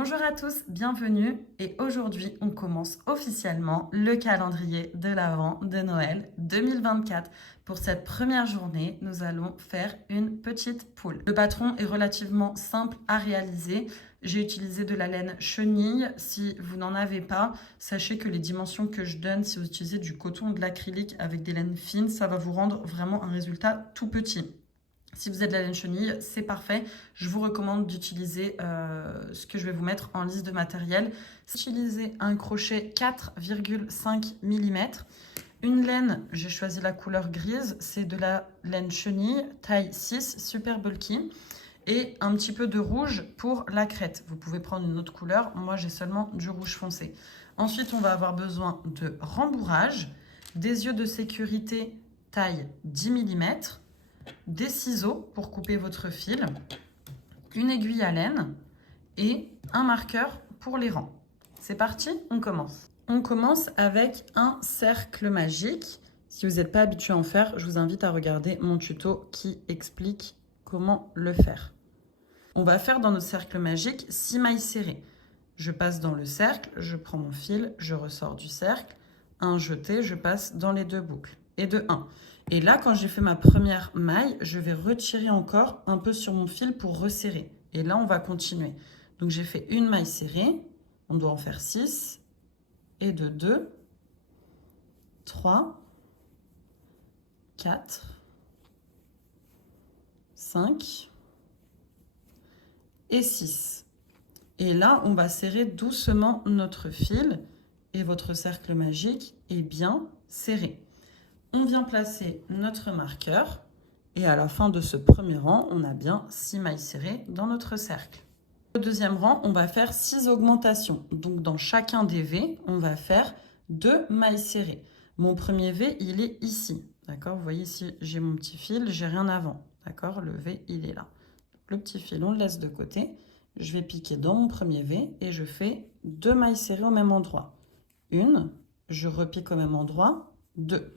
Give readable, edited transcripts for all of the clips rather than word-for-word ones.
Bonjour à tous, bienvenue et aujourd'hui on commence officiellement le calendrier de l'Avent de Noël 2024. Pour cette première journée, nous allons faire une petite poule. Le patron est relativement simple à réaliser. J'ai utilisé de la laine chenille. Si vous n'en avez pas, sachez que les dimensions que je donne, si vous utilisez du coton ou de l'acrylique avec des laines fines, ça va vous rendre vraiment un résultat tout petit. Si vous êtes de la laine chenille, c'est parfait. Je vous recommande d'utiliser ce que je vais vous mettre en liste de matériel. Utilisez un crochet 4,5 mm. Une laine, j'ai choisi la couleur grise, c'est de la laine chenille, taille 6, super bulky. Et un petit peu de rouge pour la crête. Vous pouvez prendre une autre couleur. Moi, j'ai seulement du rouge foncé. Ensuite, on va avoir besoin de rembourrage, des yeux de sécurité taille 10 mm, des ciseaux pour couper votre fil, une aiguille à laine et un marqueur pour les rangs. C'est parti, on commence. On commence avec un cercle magique. Si vous n'êtes pas habitué à en faire, je vous invite à regarder mon tuto qui explique comment le faire. On va faire dans notre cercle magique 6 mailles serrées. Je passe dans le cercle, je prends mon fil, je ressors du cercle. Un jeté, je passe dans les deux boucles. Et de 1. Et là, quand j'ai fait ma première maille, je vais retirer encore un peu sur mon fil pour resserrer. Et là, on va continuer. Donc, j'ai fait une maille serrée. On doit en faire 6. Et de 2, 3, 4, 5 et 6. Et là, on va serrer doucement notre fil et votre cercle magique est bien serré. On vient placer notre marqueur et à la fin de ce premier rang, on a bien 6 mailles serrées dans notre cercle. Au deuxième rang, on va faire 6 augmentations. Donc, dans chacun des V, on va faire 2 mailles serrées. Mon premier V, il est ici. D'accord? Vous voyez ici, j'ai mon petit fil, j'ai rien avant. D'accord? Le V, il est là. Le petit fil, on le laisse de côté. Je vais piquer dans mon premier V et je fais 2 mailles serrées au même endroit. Une, je repique au même endroit, 2.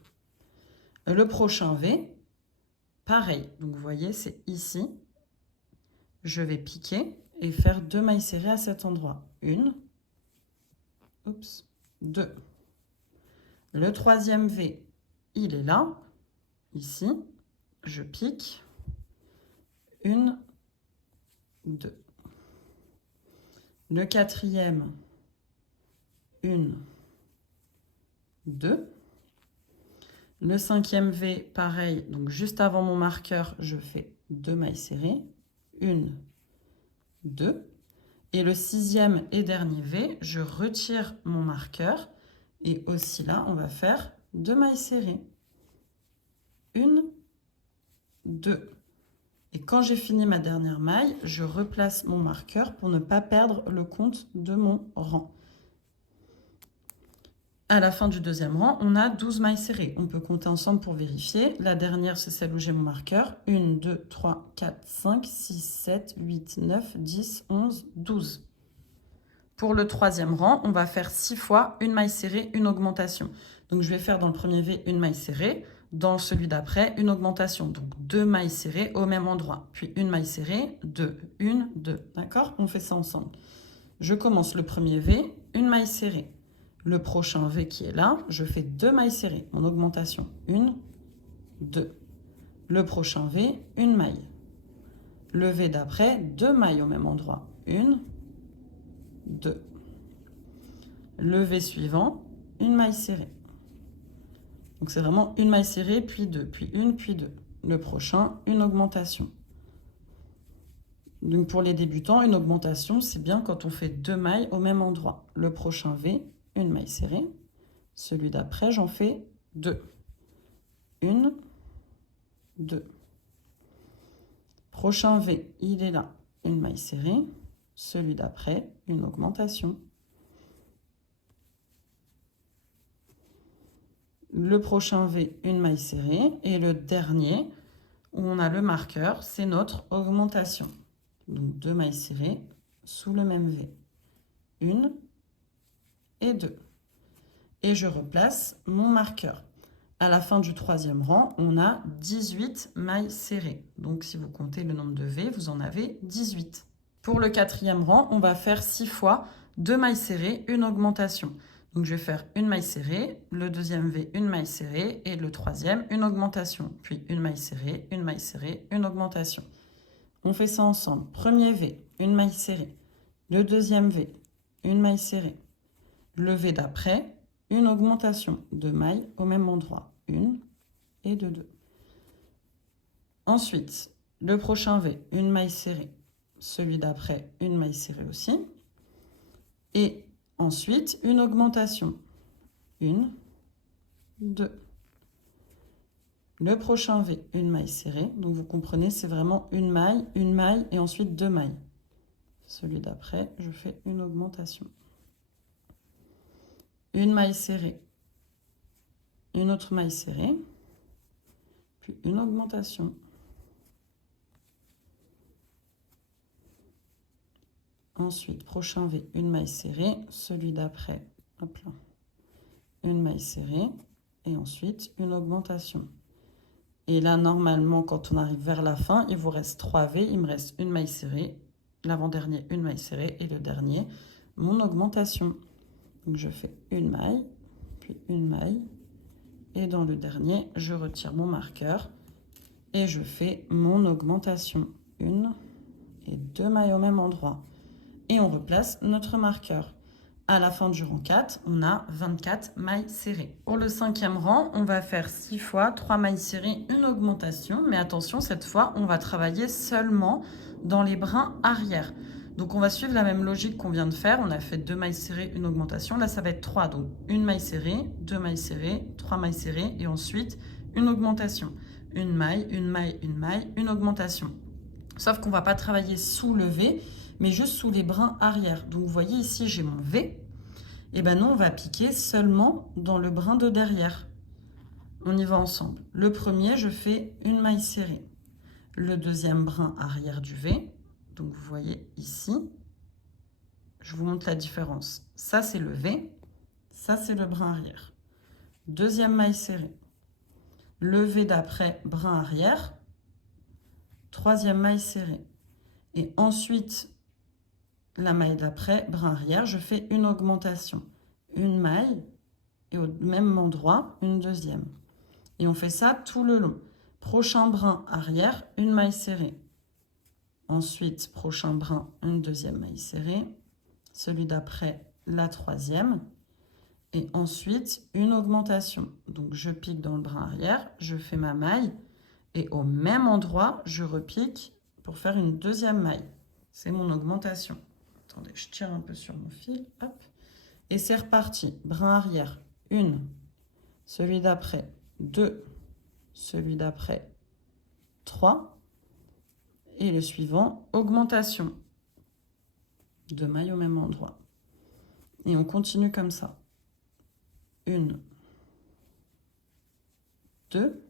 Le prochain V, pareil. Donc, vous voyez, c'est ici. Je vais piquer et faire 2 mailles serrées à cet endroit. Une, oups, 2. Le troisième V, il est là, ici. Je pique. 1, 2. Le quatrième, 1, 2. Le cinquième V, pareil, donc juste avant mon marqueur, je fais 2 mailles serrées. 1, 2. Et le sixième et dernier V, je retire mon marqueur. Et aussi là, on va faire 2 mailles serrées. 1, 2. Et quand j'ai fini ma dernière maille, je replace mon marqueur pour ne pas perdre le compte de mon rang. À la fin du deuxième rang, on a 12 mailles serrées. On peut compter ensemble pour vérifier. La dernière, c'est celle où j'ai mon marqueur. 1, 2, 3, 4, 5, 6, 7, 8, 9, 10, 11, 12. Pour le troisième rang, on va faire 6 fois une maille serrée, une augmentation. Donc, je vais faire dans le premier V une maille serrée. Dans celui d'après, une augmentation. Donc, 2 mailles serrées au même endroit. Puis, une maille serrée, 2, 1, 2. D'accord? On fait ça ensemble. Je commence le premier V, une maille serrée. Le prochain V qui est là, je fais 2 mailles serrées, mon augmentation. 1, 2. Le prochain V, une maille. Le V d'après, 2 mailles au même endroit. 1, 2. Le V suivant, une maille serrée. Donc c'est vraiment une maille serrée, puis 2, puis 1, puis 2. Le prochain, une augmentation. Donc pour les débutants, une augmentation, c'est bien quand on fait 2 mailles au même endroit. Le prochain V, une maille serrée. Celui d'après, j'en fais 2. 1, 2. Prochain V, il est là, une maille serrée. Celui d'après, une augmentation. Le prochain V, une maille serrée. Et le dernier, où on a le marqueur, c'est notre augmentation. Donc 2 mailles serrées sous le même V. 1 et 2. Et je replace mon marqueur. À la fin du troisième rang, on a 18 mailles serrées. Donc si vous comptez le nombre de V, vous en avez 18. Pour le quatrième rang, on va faire 6 fois 2 mailles serrées, une augmentation. Donc je vais faire une maille serrée, le deuxième V, une maille serrée, et le troisième, une augmentation. Puis une maille serrée, une augmentation. On fait ça ensemble. Premier V, une maille serrée. Le deuxième V, une maille serrée. Le V d'après, une augmentation. 2 mailles au même endroit. Une et deux. Ensuite, le prochain V, une maille serrée. Celui d'après, une maille serrée aussi. Et ensuite, une augmentation. 1, 2. Le prochain V, une maille serrée. Donc vous comprenez, c'est vraiment une maille et ensuite 2 mailles. Celui d'après, je fais une augmentation. Une maille serrée. Une autre maille serrée. Puis une augmentation. Ensuite, prochain V, une maille serrée. Celui d'après, hop là, une maille serrée. Et ensuite, une augmentation. Et là, normalement, quand on arrive vers la fin, il vous reste 3 V. Il me reste une maille serrée. L'avant-dernier, une maille serrée. Et le dernier, mon augmentation. Donc, je fais une maille, puis une maille. Et dans le dernier, je retire mon marqueur. Et je fais mon augmentation. 1 et 2 mailles au même endroit. Et on replace notre marqueur. À la fin du rang 4, on a 24 mailles serrées. Pour le cinquième rang, on va faire 6 fois 3 mailles serrées, une augmentation. Mais attention, cette fois, on va travailler seulement dans les brins arrière. Donc on va suivre la même logique qu'on vient de faire. On a fait 2 mailles serrées, une augmentation. Là, ça va être 3. Donc une maille serrée, 2 mailles serrées, 3 mailles serrées et ensuite une augmentation. Une maille, une augmentation. Sauf qu'on ne va pas travailler sous le V, mais juste sous les brins arrière. Donc vous voyez ici, j'ai mon V. Et bien nous, on va piquer seulement dans le brin de derrière. On y va ensemble. Le premier, je fais une maille serrée. Le deuxième brin arrière du V. Donc vous voyez ici, je vous montre la différence. Ça, c'est le V. Ça, c'est le brin arrière. Deuxième maille serrée. Le V d'après, brin arrière. Troisième maille serrée. Et ensuite, la maille d'après, brin arrière, je fais une augmentation. Une maille et au même endroit, une deuxième. Et on fait ça tout le long. Prochain brin arrière, une maille serrée. Ensuite, prochain brin, une deuxième maille serrée. Celui d'après, la troisième. Et ensuite, une augmentation. Donc, je pique dans le brin arrière, je fais ma maille. Et au même endroit, je repique pour faire une deuxième maille. C'est mon augmentation. Attendez, je tire un peu sur mon fil. Hop. Et c'est reparti. Brin arrière, 1. Celui d'après, 2. Celui d'après, 3. Et le suivant, augmentation. 2 mailles au même endroit. Et on continue comme ça. 1, 2,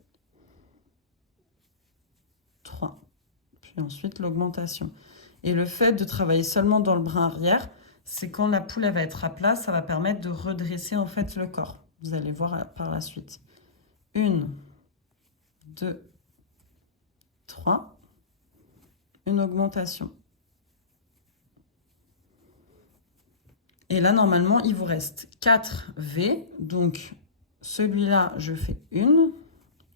3. Puis ensuite, l'augmentation. Et le fait de travailler seulement dans le brin arrière, c'est quand la poule elle va être à plat, ça va permettre de redresser en fait le corps. Vous allez voir par la suite. 1, 2, 3. Une augmentation. Et là, normalement, il vous reste 4 V. Donc, celui-là, je fais 1.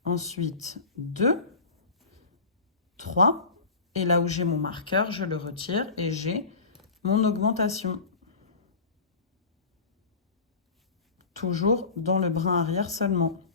Ensuite, 2, 3. Et là où j'ai mon marqueur, je le retire et j'ai mon augmentation. Toujours dans le brin arrière seulement.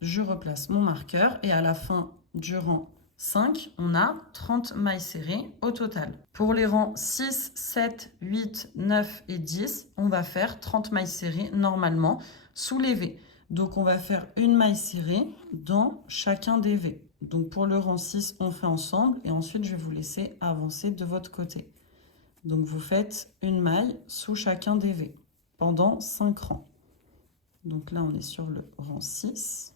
Je replace mon marqueur et à la fin du rang 5, on a 30 mailles serrées au total. Pour les rangs 6, 7, 8, 9 et 10, on va faire 30 mailles serrées normalement sous les V. Donc on va faire une maille serrée dans chacun des V. Donc pour le rang 6, on fait ensemble et ensuite je vais vous laisser avancer de votre côté. Donc vous faites une maille sous chacun des V pendant 5 rangs. Donc là on est sur le rang 6.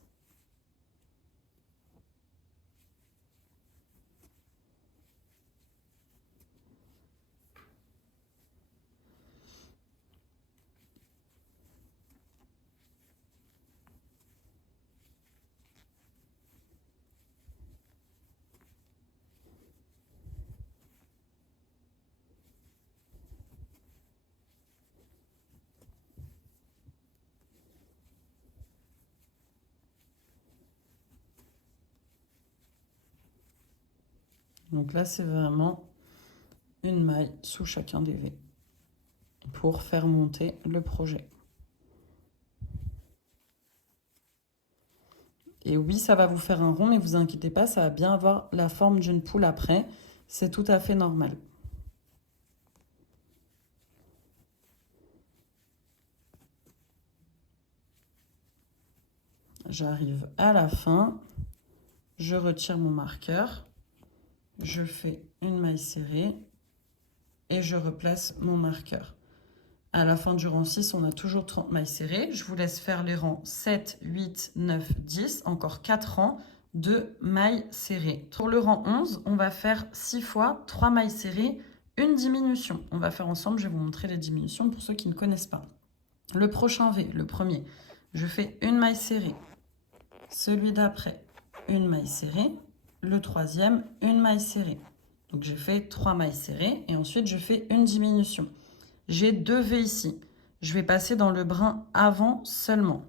Donc là, c'est vraiment une maille sous chacun des V pour faire monter le projet. Et oui, ça va vous faire un rond, mais vous inquiétez pas, ça va bien avoir la forme d'une poule après. C'est tout à fait normal. J'arrive à la fin, je retire mon marqueur, je fais une maille serrée et je replace mon marqueur. À la fin du rang 6, on a toujours 30 mailles serrées. Je vous laisse faire les rangs 7, 8, 9, 10, encore 4 rangs de mailles serrées. Pour le rang 11, on va faire 6 fois 3 mailles serrées, une diminution. On va faire ensemble, je vais vous montrer les diminutions pour ceux qui ne connaissent pas. Le prochain V, le premier, je fais une maille serrée. Celui d'après, une maille serrée. Le troisième, une maille serrée. Donc j'ai fait 3 mailles serrées et ensuite je fais une diminution. J'ai 2 V ici. Je vais passer dans le brin avant seulement.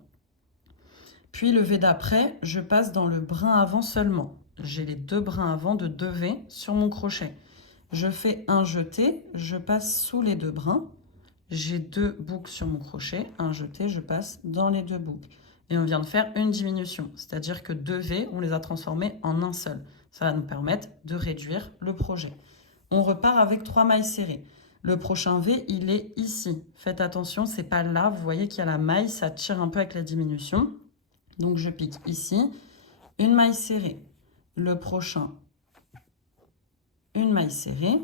Puis le V d'après, je passe dans le brin avant seulement. J'ai les 2 brins avant de 2 V sur mon crochet. Je fais un jeté, je passe sous les 2 brins. J'ai 2 boucles sur mon crochet, un jeté, je passe dans les 2 boucles. Et on vient de faire une diminution, c'est-à-dire que 2 V, on les a transformés en un seul. Ça va nous permettre de réduire le projet. On repart avec 3 mailles serrées. Le prochain V, il est ici. Faites attention, c'est pas là. Vous voyez qu'il y a la maille, ça tire un peu avec la diminution. Donc je pique ici, une maille serrée. Le prochain, une maille serrée.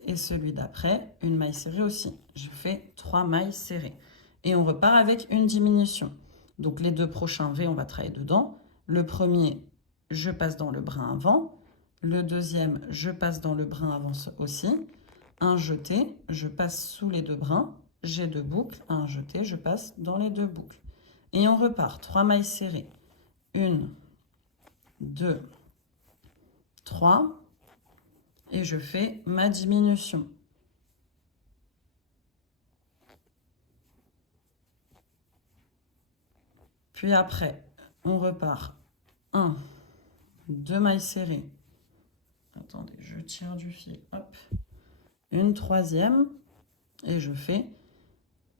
Et celui d'après, une maille serrée aussi. Je fais 3 mailles serrées. Et on repart avec une diminution. Donc les 2 prochains V, on va travailler dedans. Le premier, je passe dans le brin avant. Le deuxième, je passe dans le brin avant aussi. Un jeté, je passe sous les 2 brins. J'ai 2 boucles. Un jeté, je passe dans les 2 boucles. Et on repart. 3 mailles serrées. 1, 2, 3. Et je fais ma diminution. Puis après, on repart. 1, 2 mailles serrées. Attendez, je tire du fil. Hop. Une troisième. Et je fais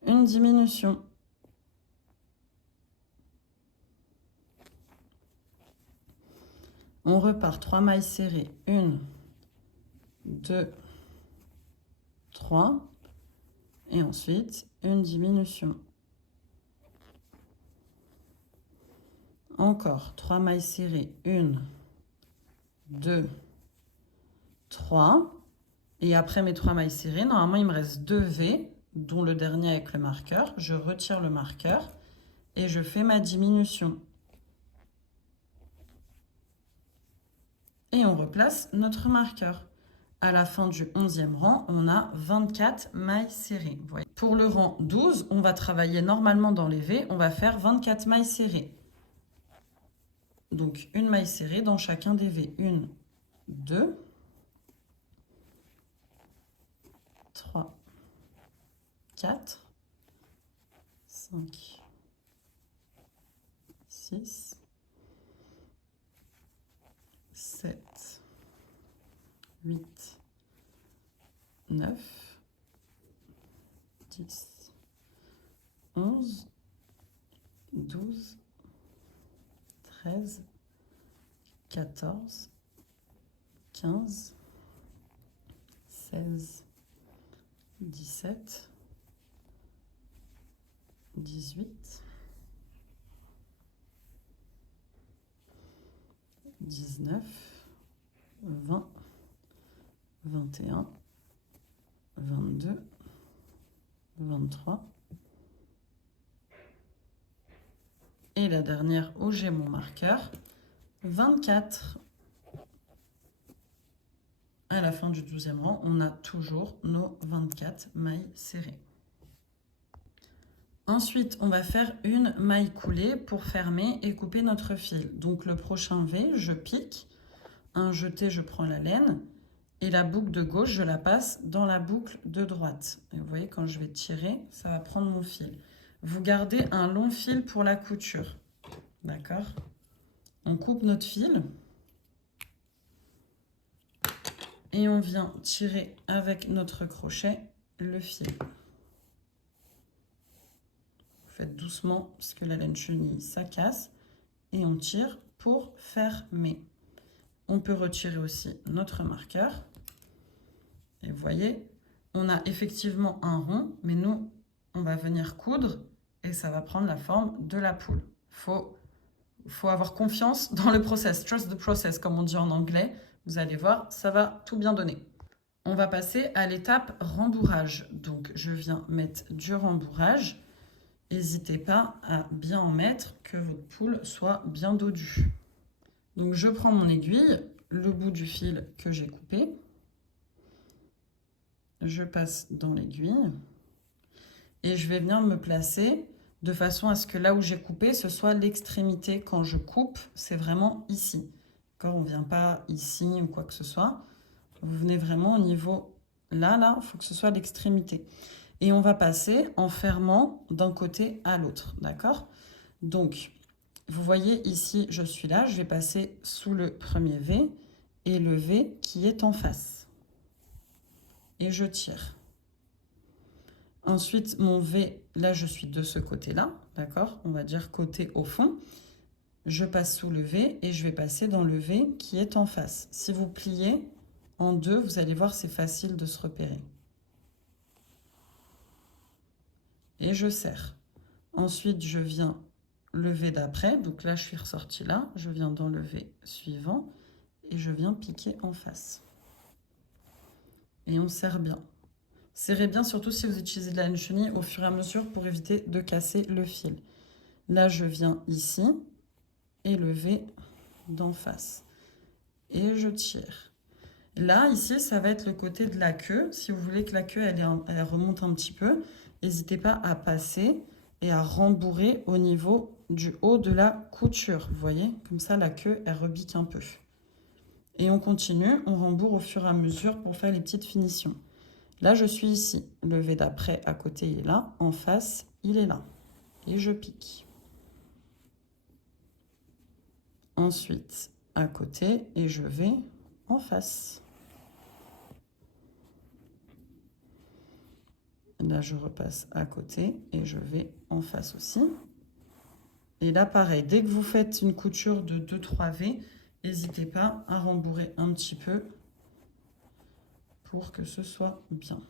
une diminution. On repart. 3 mailles serrées. 1, 2, 3. Et ensuite, une diminution. Encore 3 mailles serrées, 1, 2, 3. Et après mes 3 mailles serrées, normalement il me reste 2 V, dont le dernier avec le marqueur. Je retire le marqueur et je fais ma diminution. Et on replace notre marqueur. À la fin du 11e rang, on a 24 mailles serrées. Voilà. Pour le rang 12, on va travailler normalement dans les V, on va faire 24 mailles serrées. Donc, une maille serrée dans chacun des V. 1, 2, 3, 4, 5, 6, 7, 8, 9, 10, 11, 12, 13, 14, 15, 16, 17, 18, 19, 20, 21, 22, 23. Et la dernière où j'ai mon marqueur, 24. À la fin du 12e rang, on a toujours nos 24 mailles serrées. Ensuite, on va faire une maille coulée pour fermer et couper notre fil. Donc le prochain V, je pique, un jeté, je prends la laine, et la boucle de gauche, je la passe dans la boucle de droite. Et vous voyez, quand je vais tirer, ça va prendre mon fil. Vous gardez un long fil pour la couture. D'accord? On coupe notre fil. Et on vient tirer avec notre crochet le fil. Faites doucement parce que la laine chenille, ça casse. Et on tire pour fermer. On peut retirer aussi notre marqueur. Et vous voyez, on a effectivement un rond, mais nous, on va venir coudre et ça va prendre la forme de la poule. Faut avoir confiance dans le process. Trust the process, comme on dit en anglais. Vous allez voir, ça va tout bien donner. On va passer à l'étape rembourrage. Donc, je viens mettre du rembourrage. N'hésitez pas à bien en mettre, que votre poule soit bien dodue. Donc, je prends mon aiguille, le bout du fil que j'ai coupé. Je passe dans l'aiguille. Et je vais venir me placer de façon à ce que là où j'ai coupé, ce soit l'extrémité. Quand je coupe, c'est vraiment ici. On ne vient pas ici ou quoi que ce soit. Vous venez vraiment au niveau là, il faut que ce soit l'extrémité. Et on va passer en fermant d'un côté à l'autre, d'accord? Donc, vous voyez ici, je suis là, je vais passer sous le premier V et le V qui est en face. Et je tire. Ensuite, mon V, là, je suis de ce côté-là, d'accord? On va dire côté au fond. Je passe sous le V et je vais passer dans le V qui est en face. Si vous pliez en deux, vous allez voir, c'est facile de se repérer. Et je serre. Ensuite, je viens le V d'après. Donc là, je suis ressortie là. Je viens dans le V suivant et je viens piquer en face. Et on serre bien. Serrez bien, surtout si vous utilisez de la laine chenille au fur et à mesure pour éviter de casser le fil. Là, je viens ici et le V d'en face. Et je tire. Là, ici, ça va être le côté de la queue. Si vous voulez que la queue, elle remonte un petit peu, n'hésitez pas à passer et à rembourrer au niveau du haut de la couture. Vous voyez, comme ça, la queue, elle rebique un peu. Et on continue, on rembourre au fur et à mesure pour faire les petites finitions. Là, je suis ici. Le V d'après, à côté, il est là. En face, il est là. Et je pique. Ensuite, à côté, et je vais en face. Là, je repasse à côté et je vais en face aussi. Et là, pareil, dès que vous faites une couture de 2-3 V, n'hésitez pas à rembourrer un petit peu pour que ce soit bien.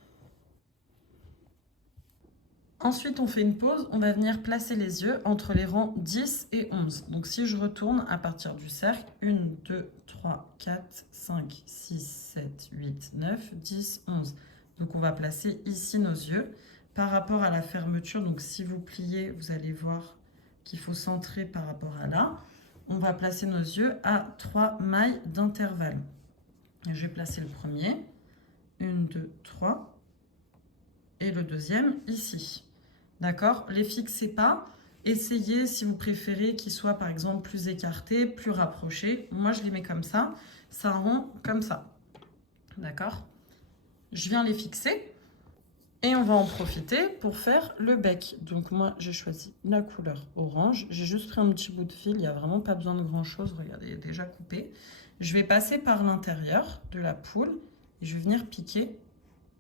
Ensuite, on fait une pause. On va venir placer les yeux entre les rangs 10 et 11. Donc, si je retourne à partir du cercle, 1, 2, 3, 4, 5, 6, 7, 8, 9, 10, 11. Donc, on va placer ici nos yeux par rapport à la fermeture. Donc, si vous pliez, vous allez voir qu'il faut centrer par rapport à là. On va placer nos yeux à 3 mailles d'intervalle. Je vais placer le premier. 1, 2, 3. Et le deuxième ici. D'accord? Les fixez pas. Essayez, si vous préférez, qu'ils soient par exemple plus écartés, plus rapprochés. Moi, je les mets comme ça. Ça rond comme ça. D'accord? Je viens les fixer. Et on va en profiter pour faire le bec. Donc moi, j'ai choisi la couleur orange. J'ai juste pris un petit bout de fil. Il n'y a vraiment pas besoin de grand-chose. Regardez, il est déjà coupé. Je vais passer par l'intérieur de la poule. Et je vais venir piquer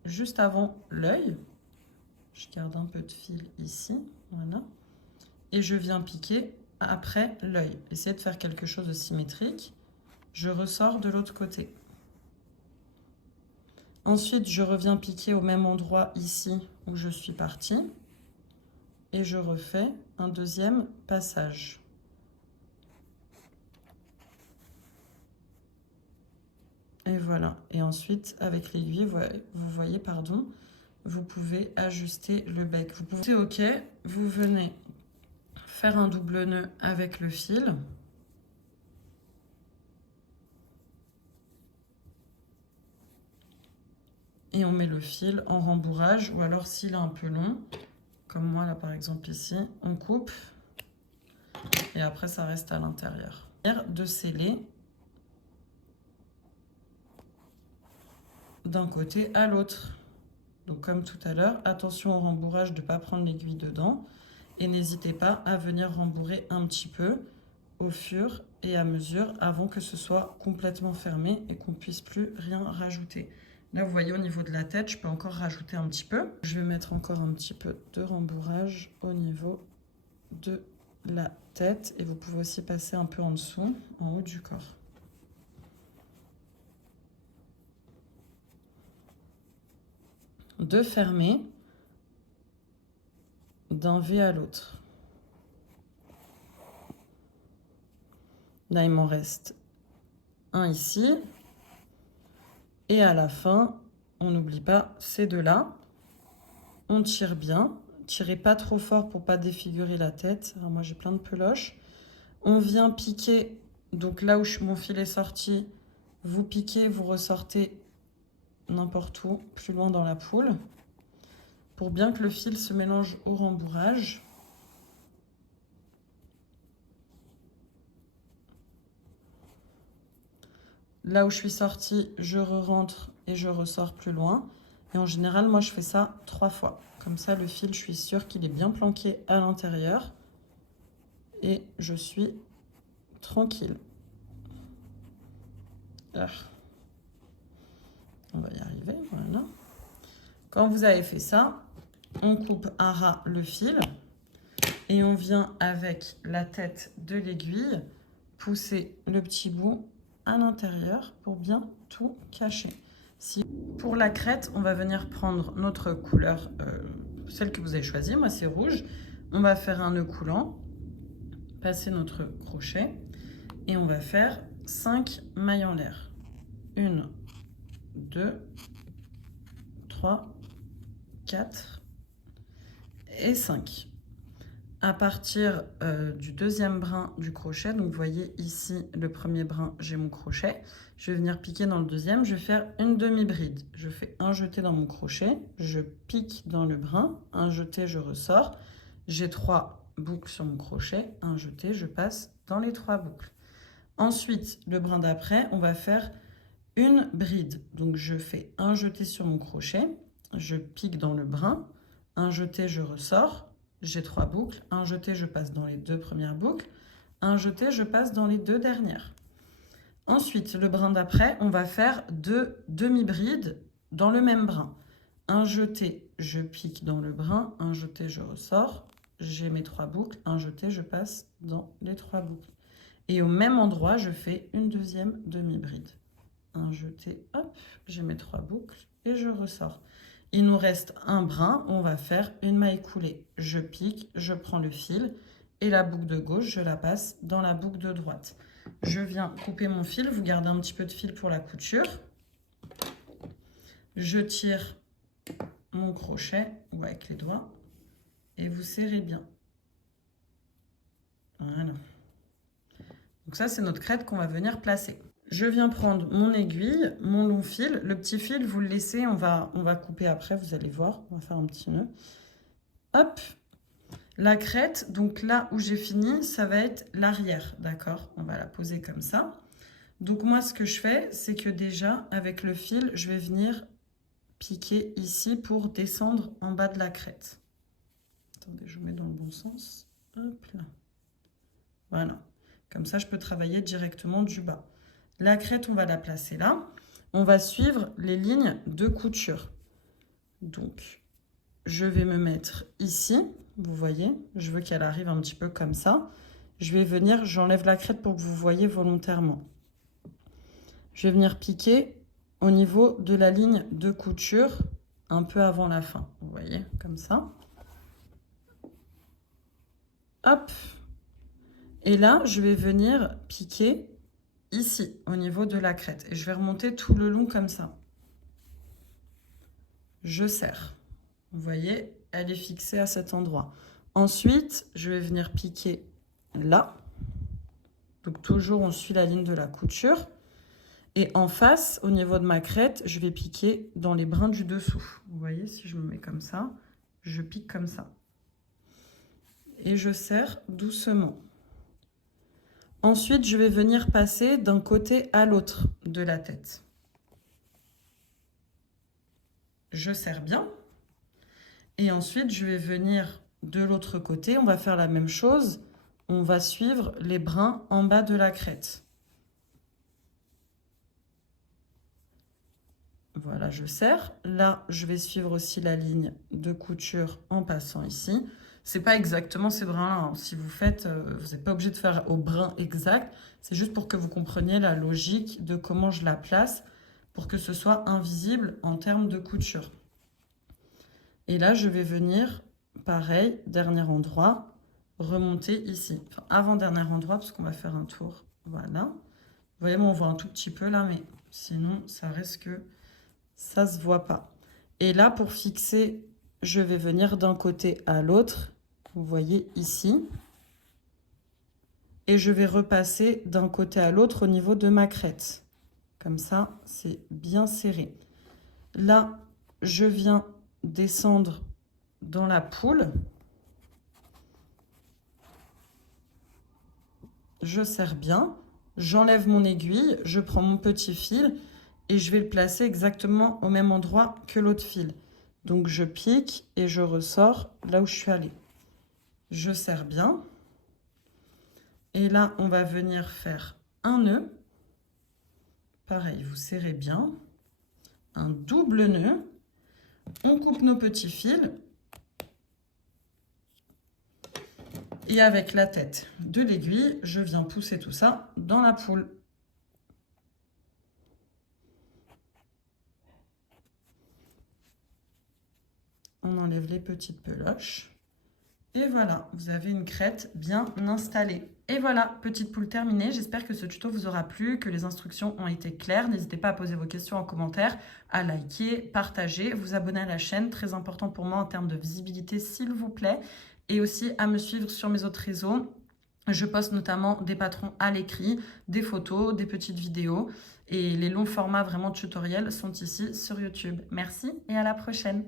juste avant l'œil. Je garde un peu de fil ici, voilà. Et je viens piquer après l'œil. Essayez de faire quelque chose de symétrique. Je ressors de l'autre côté. Ensuite, je reviens piquer au même endroit ici où je suis partie. Et je refais un deuxième passage. Et voilà. Et ensuite, avec l'aiguille, vous voyez, pardon, vous pouvez ajuster le bec. Vous pouvez, ok, vous venez faire un double nœud avec le fil. Et on met le fil en rembourrage, ou alors s'il est un peu long, comme moi là par exemple ici, on coupe et après ça reste à l'intérieur. De sceller d'un côté à l'autre. Donc comme tout à l'heure, attention au rembourrage de ne pas prendre l'aiguille dedans. Et n'hésitez pas à venir rembourrer un petit peu au fur et à mesure avant que ce soit complètement fermé et qu'on ne puisse plus rien rajouter. Là, vous voyez, au niveau de la tête, je peux encore rajouter un petit peu. Je vais mettre encore un petit peu de rembourrage au niveau de la tête. Et vous pouvez aussi passer un peu en dessous, en haut du corps. De fermer d'un V à l'autre. Là, il m'en reste un ici. Et à la fin, on n'oublie pas ces deux-là. On tire bien. Tirez pas trop fort pour pas défigurer la tête. Alors moi, j'ai plein de peloches. On vient piquer. Donc là où mon fil est sorti, vous piquez, vous ressortez n'importe où, plus loin dans la poule, pour bien que le fil se mélange au rembourrage. Là où je suis sortie, je re-rentre et je ressors plus loin. Et en général, moi, je fais ça 3 fois. Comme ça, le fil, je suis sûre qu'il est bien planqué à l'intérieur. Et je suis tranquille. On va y arriver, voilà. Quand vous avez fait ça, on coupe à ras le fil. Et on vient avec la tête de l'aiguille pousser le petit bout à l'intérieur pour bien tout cacher. Pour la crête, on va venir prendre notre couleur, celle que vous avez choisie. Moi, c'est rouge. On va faire un nœud coulant, passer notre crochet et on va faire 5 mailles en l'air. 1, 2, 3, 4 et 5. À partir du deuxième brin du crochet, donc vous voyez ici le premier brin, j'ai mon crochet. Je vais venir piquer dans le deuxième, je vais faire une demi-bride. Je fais un jeté dans mon crochet, je pique dans le brin, un jeté, je ressors. J'ai 3 boucles sur mon crochet, un jeté, je passe dans les 3 boucles. Ensuite, le brin d'après, on va faire une bride. Donc je fais un jeté sur mon crochet, je pique dans le brin, un jeté, je ressors. J'ai 3 boucles, un jeté, je passe dans les 2 premières boucles, un jeté, je passe dans les 2 dernières. Ensuite, le brin d'après, on va faire 2 demi-brides dans le même brin. Un jeté, je pique dans le brin, un jeté, je ressors. J'ai mes 3 boucles, un jeté, je passe dans les 3 boucles. Et au même endroit, je fais une deuxième demi-bride. Un jeté, hop, j'ai mes 3 boucles et je ressors. Il nous reste un brin, on va faire une maille coulée. Je pique, je prends le fil et la boucle de gauche, je la passe dans la boucle de droite. Je viens couper mon fil, vous gardez un petit peu de fil pour la couture. Je tire mon crochet ou avec les doigts et vous serrez bien. Voilà. Donc ça, c'est notre crête qu'on va venir placer. Je viens prendre mon aiguille, mon long fil. Le petit fil, vous le laissez, on va couper après, vous allez voir. On va faire un petit nœud. Hop, la crête, donc là où j'ai fini, ça va être l'arrière, d'accord? On va la poser comme ça. Donc moi, ce que je fais, c'est que déjà, avec le fil, je vais venir piquer ici pour descendre en bas de la crête. Attendez, je vous mets dans le bon sens. Hop là. Voilà. Comme ça, je peux travailler directement du bas. La crête, on va la placer là. On va suivre les lignes de couture. Donc, je vais me mettre ici. Vous voyez, je veux qu'elle arrive un petit peu comme ça. Je vais venir, j'enlève la crête pour que vous voyez volontairement. Je vais venir piquer au niveau de la ligne de couture, un peu avant la fin. Vous voyez, comme ça. Hop. Et là, je vais venir piquer ici, au niveau de la crête. Et je vais remonter tout le long comme ça. Je serre. Vous voyez, elle est fixée à cet endroit. Ensuite, je vais venir piquer là. Donc toujours, on suit la ligne de la couture. Et en face, au niveau de ma crête, je vais piquer dans les brins du dessous. Vous voyez, si je me mets comme ça, je pique comme ça. Et je serre doucement. Ensuite, je vais venir passer d'un côté à l'autre de la tête. Je serre bien. Et ensuite, je vais venir de l'autre côté. On va faire la même chose. on va suivre les brins en bas de la crête. Voilà, je serre. Là, je vais suivre aussi la ligne de couture en passant ici. C'est pas exactement ces brins-là, hein. Si vous faites, vous n'êtes pas obligé de faire au brin exact. C'est juste pour que vous compreniez la logique de comment je la place pour que ce soit invisible en termes de couture. Et là, je vais venir, pareil, dernier endroit, remonter ici. Enfin, avant-dernier endroit, parce qu'on va faire un tour. Voilà. Vous voyez, on voit un tout petit peu là, mais sinon, ça reste que ça se voit pas. Et là, pour fixer, je vais venir d'un côté à l'autre. Vous voyez ici. Et je vais repasser d'un côté à l'autre au niveau de ma crête. Comme ça, c'est bien serré. Là, je viens descendre dans la poule. Je serre bien. J'enlève mon aiguille, je prends mon petit fil et je vais le placer exactement au même endroit que l'autre fil. Donc, je pique et je ressors là où je suis allée. Je serre bien. Et là, on va venir faire un nœud. Pareil, vous serrez bien. Un double nœud. On coupe nos petits fils. Et avec la tête de l'aiguille, je viens pousser tout ça dans la poule. On enlève les petites peloches. Et voilà, vous avez une crête bien installée. Et voilà, petite poule terminée. J'espère que ce tuto vous aura plu, que les instructions ont été claires. N'hésitez pas à poser vos questions en commentaire, à liker, partager, vous abonner à la chaîne. Très important pour moi en termes de visibilité, s'il vous plaît. Et aussi à me suivre sur mes autres réseaux. Je poste notamment des patrons à l'écrit, des photos, des petites vidéos. Et les longs formats vraiment tutoriels sont ici sur YouTube. Merci et à la prochaine.